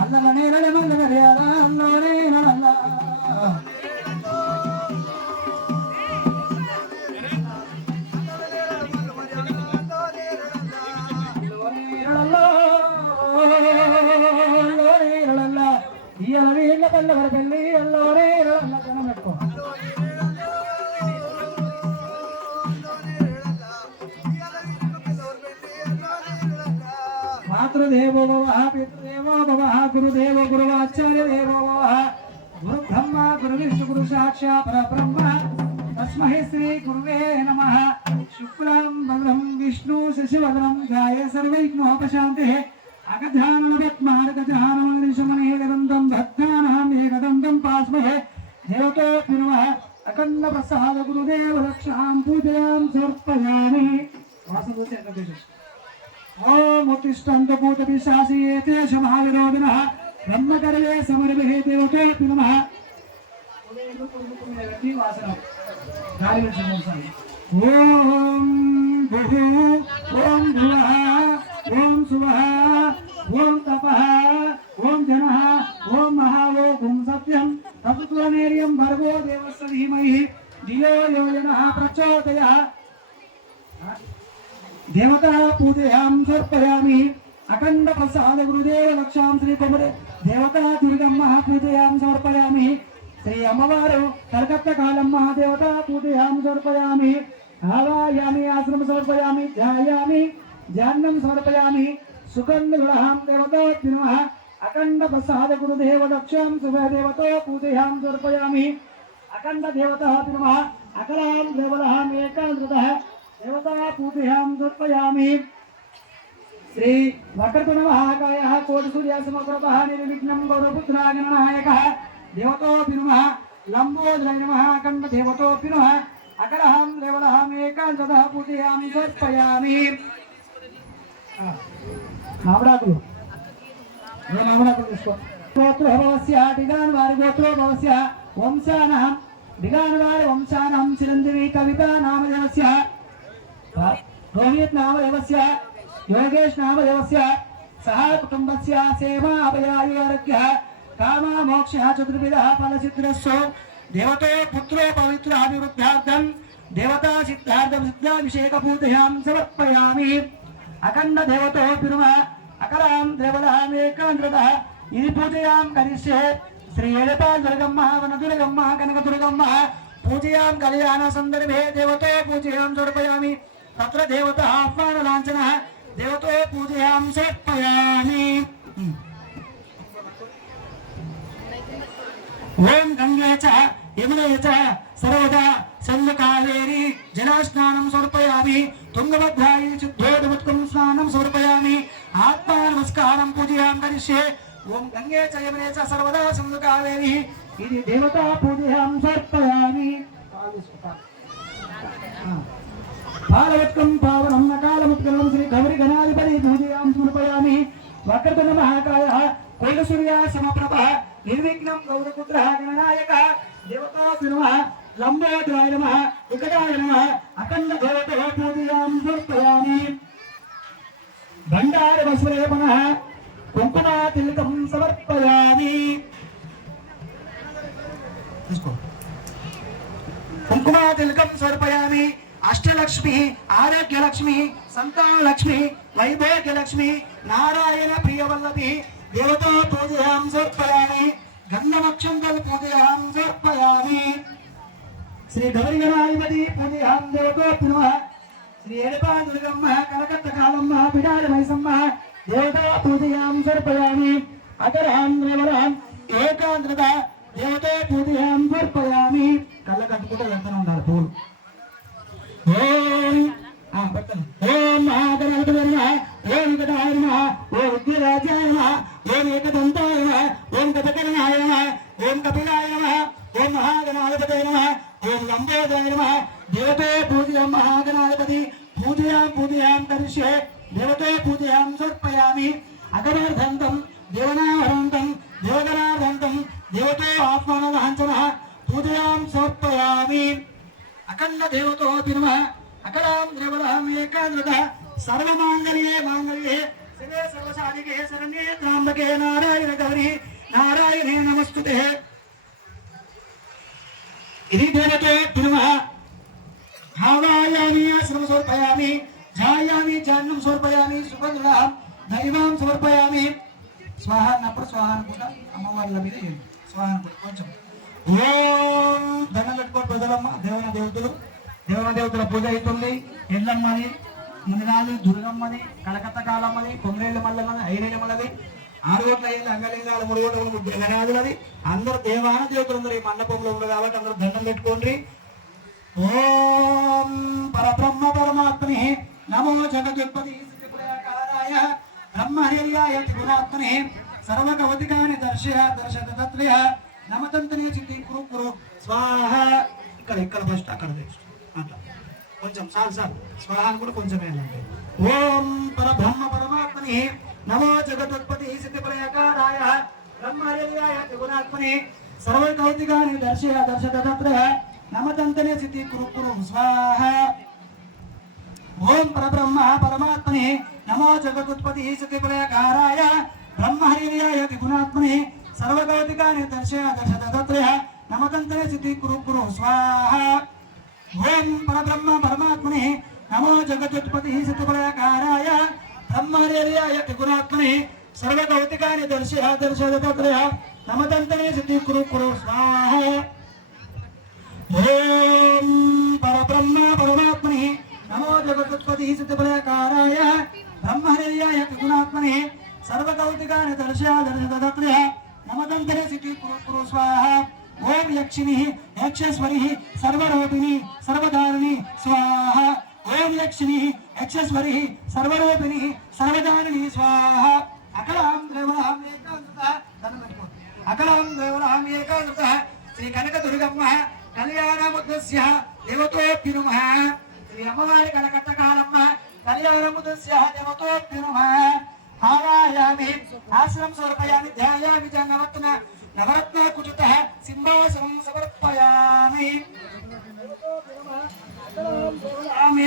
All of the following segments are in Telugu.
అల్లల నేల మల్లెల అల్లోనే నల్ల వీళ్ళ కళ్ళ వరకెళ్ళి అల్లోనే జనం పెట్టుకో మాతృదేవో భవ పితృదేవో భవ గురుదేవో గురువాచార్య దేవో భవ గురు బ్రహ్మ గురు విష్ణు గురు సాక్షాత్ పరబ్రహ్మ తస్మై శ్రీ గురువే నమః శుక్లం వదనం విష్ణు శశివదనం గాయ సర్వైఘ్నోపశాంతే అగజాననపద్మార్గజానమనిషమనేకదంతం భక్తానాం ఏకదంతం పాస్మహే దేవతోऽपि నమః అఖండ ప్రసాద గురుదేవ రక్షాం పూజయాం సమర్పయామి ఓం ఉత్తిష్టంత భూత పిశాచి ఏతేష మహావిరోధినః బ్రహ్మకర్యే సమర్పిః దేవతోऽपि నమః ఓం భుః ఓం భువః ఓం సువః ఓం తపః ఓం జనః ఓం మహా ఓం సత్యం తత్వనేర్యం భర్గో దేవస్య ధీమహి ధియో యో నః ప్రచోదయాత్ దేవతా పూజయాం సమర్పయామి అఖండ ప్రసాద గురుదేవ లక్షాం శ్రీ కొమరే దేవతా దుర్గమ్మ పూజయాం సమర్పయామి శ్రీ అమ్మవారు కలకత్తా కాలమ్మ దేవతా పూజయాం సమర్పయామి ఆవాయామి ఆశ్రమ సమర్పయామి ధ్యాయామి ధ్యానం సమర్పయామి సుగంధులహాం దేవతోऽपि నమః అఖండ ప్రసాద గురుదేవ లక్షాం శుభ దేవతో పూజయాం సమర్పయామి అఖండ దేవతాऽपि నమః అకలాం దేవలహాం ఏకాగ్రతః దేవతా పూజయాం సమర్పయామి శ్రీ వక్రతుణ మహాకాయః కోటి సూర్య సమప్రభః నిర్విఘ్నం గౌరవపుత్రాగణనాయకః దేవతోऽपि నమః లంబోదరాయ నమః అఖండ దేవతోऽपि నమః అకలహాం దేవలహాం ఏకాగ్రతః పూజయాం సమర్పయామి మామిడాకులు మామిడాకులు తీసుకో గోత్రో భవస్య డిగాన్ వారి గోత్రో భవస్య వంశానః డిగాన్ వారి వంశానః చిరంజీవి కవిత నామదేవస్య రోహిత్ నామదేవస్య योगेश नामदेवस्य सह कुटुंबस्य सेवा अभयायुरारोग्यः काम मोक्षः चतुर्विधः फलसिद्धिरस्सु देवतो पुत्रो पवित्रः अभिवृद्ध्यार्थं देवता सिद्धार्थं सिद्धाभिषेकपूजयां समर्पयामि अखंड देवतोऽपि नमः अकलां देवलां एकाग्रतः इति पूजयां करिष्ये श्री एडपालदुर्गम्म वनदुर्गम्म कनकदुर्गम्म पूजयां कल्याण संदर्भे देवतो पूजयां समर्पयामि तत्र देवता आह्वानलाञ्छनः देवतो पूजयां समर्पयामि ओम गंगे च यमुने च सर्वदा संध्याकालेरि जलस्नानं समर्पयामि तुंगभद्रायै शुद्धोदमुत्कं स्नानं समर्पयामि आत्मा नमस्कारं पूजयां करिष्ये ओम गंगे च यमुने च सर्वदा संध्याकालेरि इति देवता पूजयां समर्पयामि बालवत्कं पावनं नकालमुत्कलं श्री गौरी गणाधिपति पूजयां समर्पयामि वक्रतुण्ड महाकायः कोलसूर्या समप्रभः निर्विघ्नं गौरपुत्रः गणनायकः देवताभ्यो नमः लंबोदराय नमः विकटाय नमः अखंड देवतः पूजयां समर्पयामि भण्डारवस्त्रलेपनः कुङ्कुमातिलकं समर्पयामि कुङ्कुमातिलकं समर्पयामि अष्टलक्ष्मी आरोग्यलक्ष्मी संतानलक्ष्मी वैभोग्यलक्ष्मी नारायण प्रियवल्लभी देवता पूजयां समर्पयामि गन्धमक्षंगल पूजयां समर्पयामि श्री गौरी गणाधिपति पूजयां देवतोऽपि नमः श्री एडपालदुर्गम्म कनकत्तकालम्म बिडालमैसम्म देवता पूजयां समर्पयामि अकरां देवरां एकाग्रता देवता पूजयां समर्पयामि कल्लकट्टुకుంటూ వెళ్తూనే ఉండాలి పూలు ओम ओम महागणाधिपति नमः ओम गणाय नमः ओम विद्याराजाय नमः ओम एकदन्ताय नमः ओम गजकर्णाय नमः ओम कपिलाय नमः ओम महागणाधिपते नमः ओम लंबोदराय नमः देवतो पूजयां महागणाधिपति पूजयां करिष्ये देवतो पूजयां समर्पयामि अगमर्धन्तं देवनाहरन्तं देवगणार्धन्तं देवतो आत्मानलाञ्छनः पूजयां समर्पयामि अखंड देवतोऽपि नमः अकलां देवलां एकाग्रतः सर्वमाङ्गल्ये माङ्गल्ये शिवे सर्वसाधिके शरण्ये त्र्यम्बके నమకే నారాయణ గౌరీ నారాయణే నమస్తుతే. ఇది దేనతో తిరుమ ఆవాయామి ఆశ్రమ సమర్పయామి ఝాయామి ఝాన్నం సమర్పయామి సుభద్రహం దైవం సమర్పయామి. స్వాహ అన్నప్పుడు స్వాహ కూడా అమ్మవార్ల మీద స్వాహ కొంచెం ఓం దండం పెట్టుకోండి ప్రజలమ్మ. దేవన దేవతల పూజ అవుతుంది. ఎల్లమ్మని ముందునాలు దుర్గమ్మని కలకత్త కాలమ్మని కొంగరేళ్ళ మల్లమ్మని ఐరేళ్ళ మల్లది 6 కోట్ల ఐదు అంగలింగాల 3 కోట్ల గణాదులది. అందరూ దేవాన దేవతలు అందరూ ఈ మండపంలో ఉన్నారు కాబట్టి అందరూ దండం పెట్టుకోండి. ఓం పరబ్రహ్మ పరమాత్మనే నమో జగదుత్పతి స్థితిప్రయాకారాయ బ్రహ్మహర్యాయ త్రిగుణాత్మనే సర్వకవతికాని దర్శత తత్రయ నమతంతనే చిత్తి కురు కురు స్వాహ. ఇక్కడ ఫస్ట్ అక్కడ అట్లా కొంచెం సార్ స్వాహాన్ని కూడా కొంచెం ఏంటంటే ఓం పరబ్రహ్మ పరమాత్మనే నమో జగదుత్పతి స్థితిప్రయాకారాయ బ్రహ్మహర్యాయ త్రిగుణాత్మనే సర్వకవతికాని దర్శత తత్రయ నమతంతనే చిత్తి కురు కురు స్వాహ. ఓం పరబ్రహ్మ పరమాత్మనే నమో జగదుత్పతి స్థితిప్రయాకారాయ బ్రహ్మహర్యాయ త్రిగుణాత్మనే సర్వకౌతికాని దర్శతత్రయ నమతంతనే సిద్ధి కురు కురు స్వాహ. ఓం పరబ్రహ్మ పరమాత్మనే నమో జగదుత్పతి స్థితిప్రయాకారాయ బ్రహ్మహర్యాయ త్రిగుణాత్మనే సర్వకౌతికాని దర్శతత్రయ నమతంతనే సిద్ధి కురు కురు స్వాహ. ఓం పరబ్రహ్మ పరమాత్మనే నమో జగదుత్పతి స్థితిప్రయాకారాయ బ్రహ్మహర్యాయ త్రిగుణాత్మనే సర్వకౌతికాని దర్శతత్రయ నమదంతరే సిద్ధి కురు కురు స్వాహ. ఓం యక్షిణి యక్షేశ్వరి సర్వరూపిణి సర్వధారిణి స్వాహ. ఓం యక్షిణి యక్షేశ్వరి సర్వరూపిణి సర్వధారిణి స్వాహ. అకలాం దేవలాం ఏకాంతః అకలాం దేవలాం ఏకాంతః శ్రీ కనక దుర్గమ్మ కళ్యాణముద్రస్య దేవతోప్యునుమః. శ్రీ అమ్మవారి కలకత్త కాలమ్మ కళ్యాణముద్రస్య దేవతోప్యునుమః. ఆవాయామి ఆశ్రమం సమర్పయామి ధ్యాయామి నవరత్న కుచిత సింహాసనం సమర్పయామి.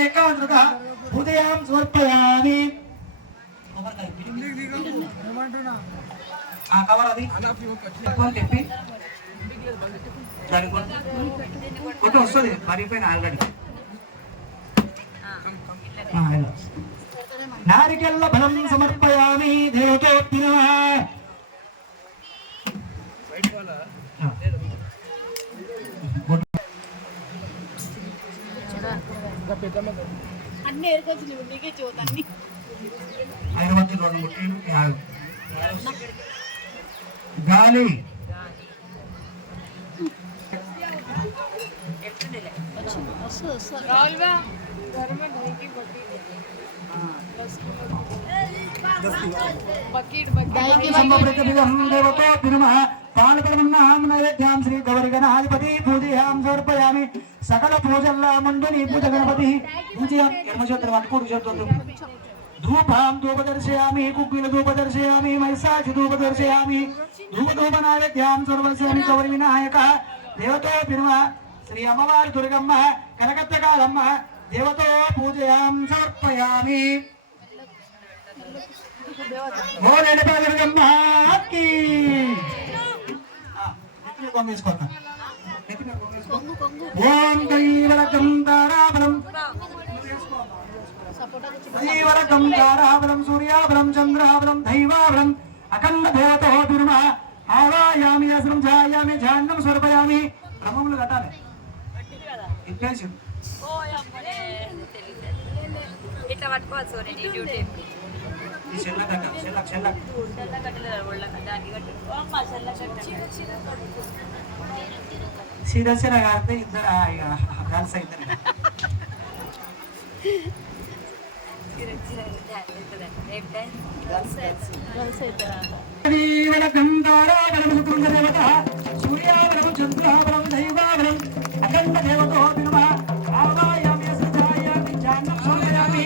ఏకాగ్రత హృదయం సమర్పయామి. కవర్ అది చెప్పి కొట్టు వస్తుంది మరిపోయిన ఆల్రెడీ. నారికెల్ల ఫలం సమర్పయామి దేవతోప్తినః. అన్ని ఏర్కొచ్చింది నీకే చూత అన్ని ఐరవత్తి 2 ముట్టిలు గాలి రాల్వా घर में ढाई की बकेट नैवेद्यां श्री गौरी गणाधिपति पूजयां समर्पयामि. सकल पूजल्ला मंडली पूज गणपति धूपां धूपदर्शयामि कुक्किल धूपदर्शयामि महिषासि धूपदर्शयामि धूप नैवेद्यां समर्पयामि. गौरी विनायक देवतो पिनमः श्री अम्मवारी दुर्गम्म कनकत्त कालम्म देवतो पूजयां समर्पयामि. ఓం దైవరకం తారాబలం దైవరకం తారాబలం సూర్యాబలం చంద్రాబలం దైవాబలం అఖండ దేవతో దుర్మ ఆవాయామి అసరం ఛాయామి ఝాన్నం స్వరపయామి. క్రమములు కట్టాలి ఇట్లేసి ఇట్లా పట్టుకోవాలి సోనీ డ్యూటీ సీదా సీదా కాకపోతే ఇద్దరు కలిసి అవుతారు. సూర్యాబలం చంద్రాబలం దైవాబలం అఖండ దేవతో ఆవాయామి ఛాయామి ఝాన్నం స్వరపయామి.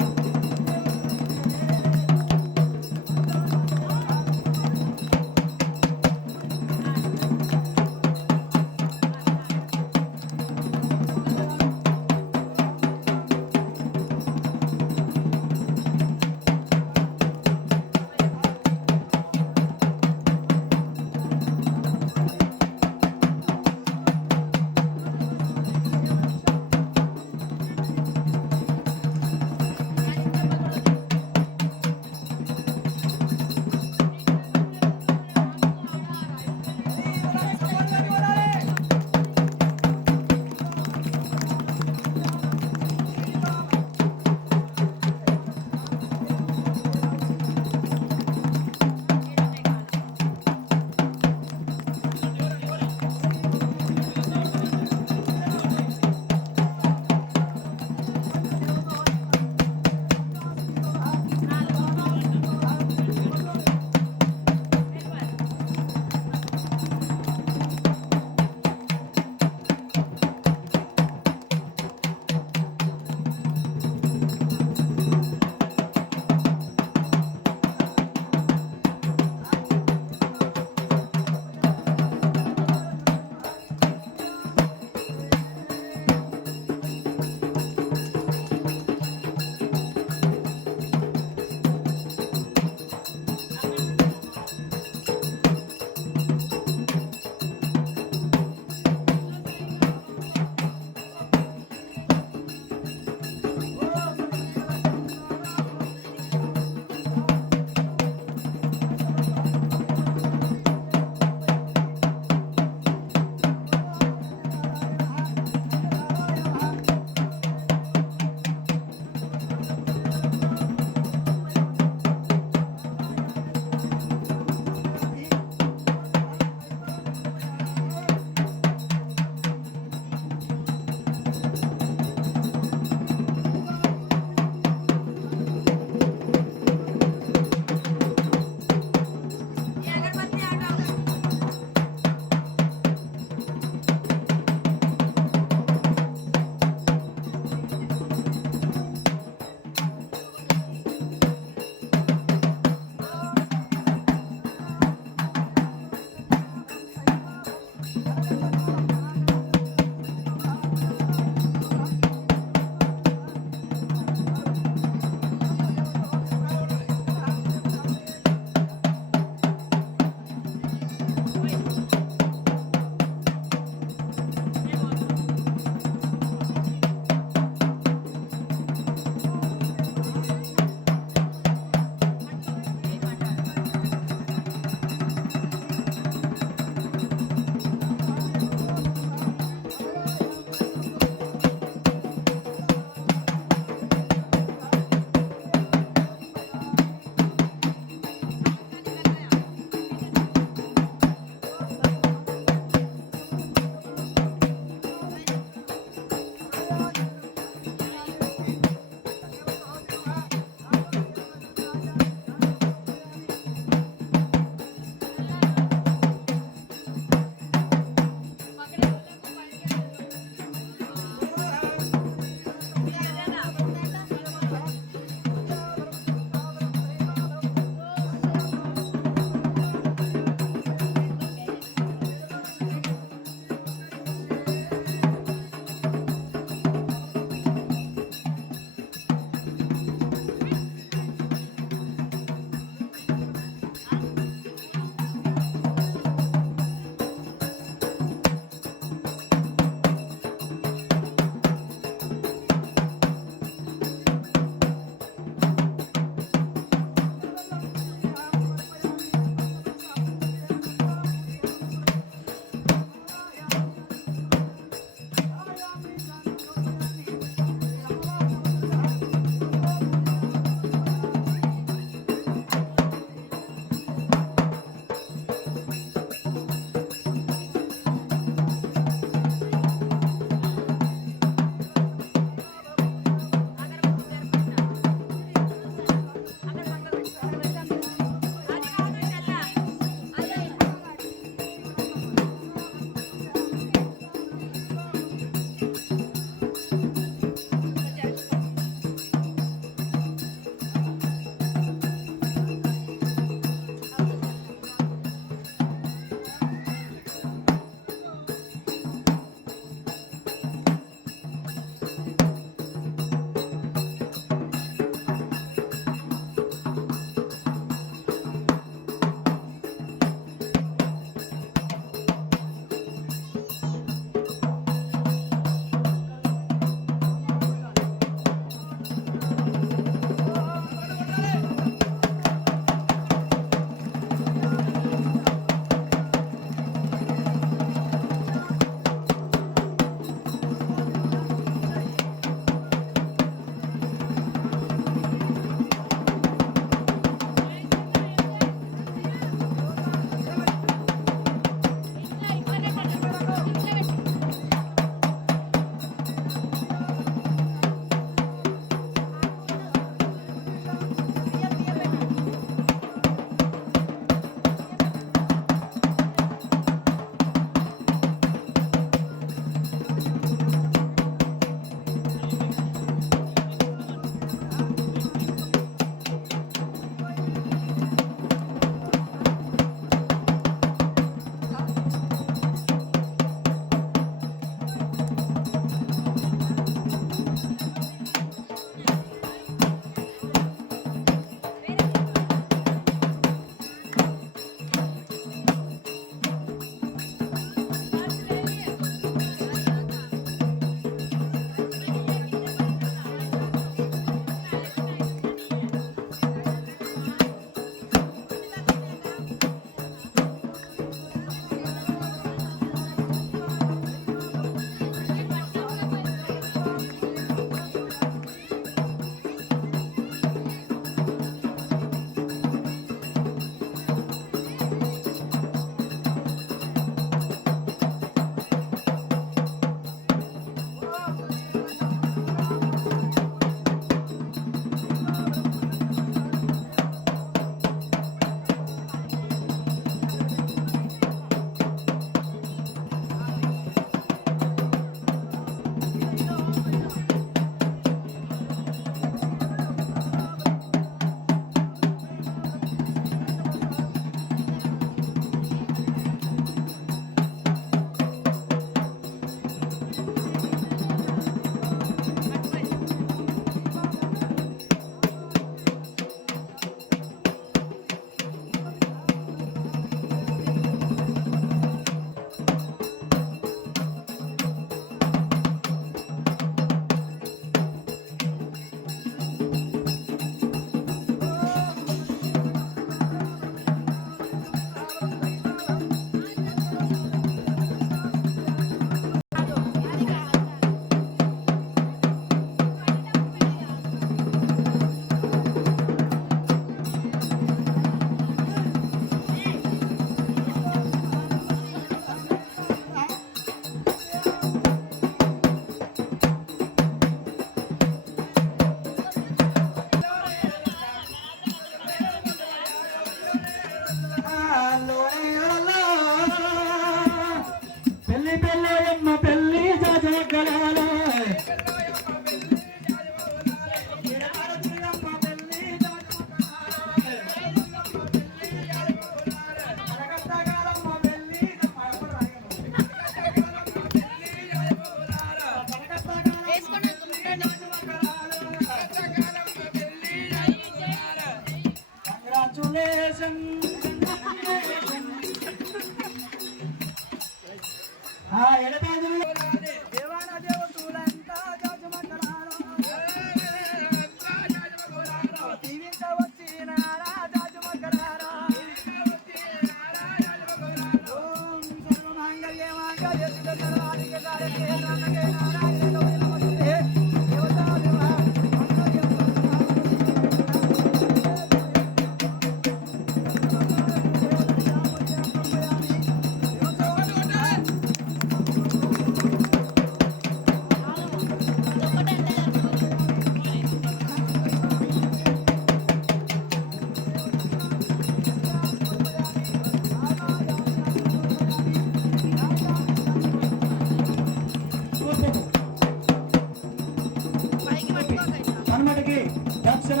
వారికి దక్షిణ